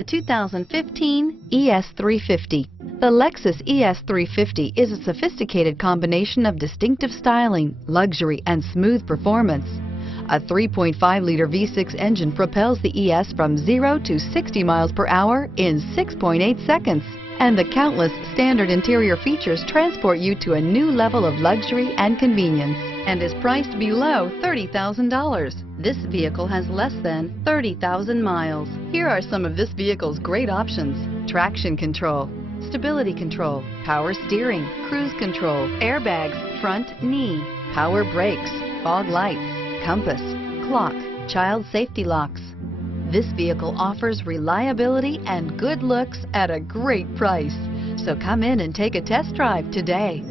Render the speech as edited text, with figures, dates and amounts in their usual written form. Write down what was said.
The 2015 ES350. The Lexus ES350 is a sophisticated combination of distinctive styling, luxury, and smooth performance. A 3.5-liter V6 engine propels the ES from 0 to 60 miles per hour in 6.8 seconds. And the countless standard interior features transport you to a new level of luxury and convenience, and is priced below $30,000. This vehicle has less than 30,000 miles. Here are some of this vehicle's great options: traction control, stability control, power steering, cruise control, airbags, front knee, power brakes, fog lights, compass, clock, child safety locks. This vehicle offers reliability and good looks at a great price. So come in and take a test drive today.